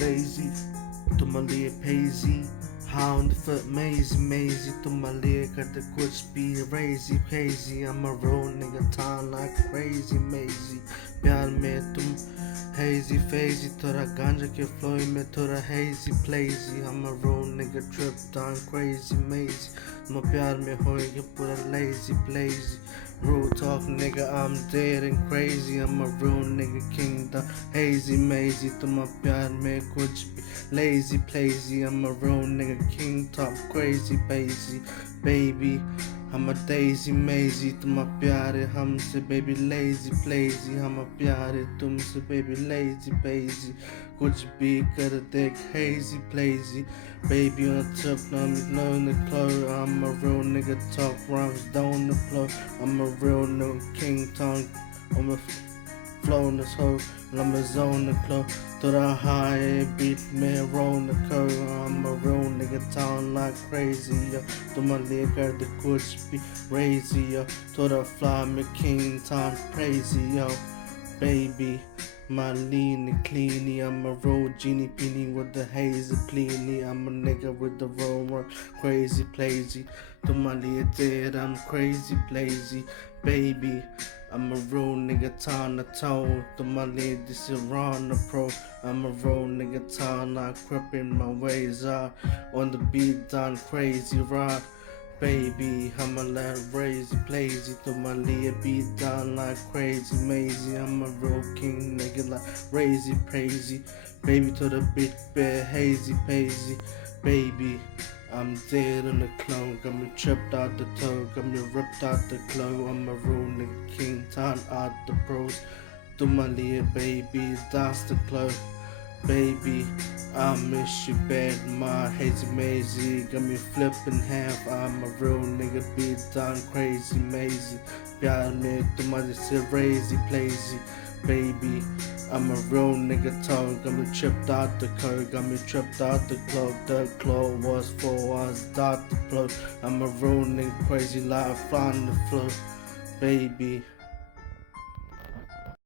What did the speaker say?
lazy, तुम्हारे लिए पेजी Hound foot mazy तुम्हारे लिए करते कुछ भी crazy crazy I'm a real nigga time like crazy mazy प्यार में तुम hazy phasey थोड़ा गांजा के flow में थोड़ा hazy plazy I'm a real nigga tripped on crazy mazy तुम प्यार में होएंगे पूरा lazy blazy Real talk nigga, I'm dead and crazy. I'm a real nigga, king the hazy mazy. तुम प्यार में कुछ भी lazy plazy. I'm a real nigga, king top crazy bazy. Baby, I'm a daisy mazy. तुम प्यार हमसे baby lazy plazy. हम प्यार तुमसे baby lazy bazy. कुछ भी कर देख hazy plazy. Baby on the top, I'm blowing the clothes. I'm a real nigga, talk rhymes down the floor. I'm a real nigga, king tongue. I'm a flow in this hoe, and I'm a zone the club. To the high beat, man, roll the curve. I'm a real nigga, town like crazy, yo. To my leg, got the kush be crazy, yo. To the fly, me king town crazy, yo. Baby. My lean and cleany, I'm a roll genie peeny with the hazy cleany. I'm a nigga with the roll work, crazy plazy. To my little dead, I'm crazy blazy. Baby, I'm a real nigga ton the tone. To my lady, this is Ron the pro. I'm a real nigga ton, not creeping my ways out. On the beat, done crazy rock. Baby, I'm a lot crazy, blazy. To my little beat down like crazy, mazy. I'm a real king, nigga, like crazy, crazy. Baby, to the big bed, hazy, pazy. Baby, I'm dead on the clone. Got me tripped out the toe, got me ripped out the glow. I'm a real nigga, king, time out the pros. To my little baby, that's the glow. Baby, I miss you bad, my hazy mazy. Got me flipping half, I'm a real nigga, beat down crazy mazy. प्यार में तुम्हारे से crazy plazy. Baby, I'm a real nigga talk. Got me tripped out the curve, got me tripped out the club. The club was 4 hours, dot the plug. I'm a real nigga crazy, live on the floor. Baby.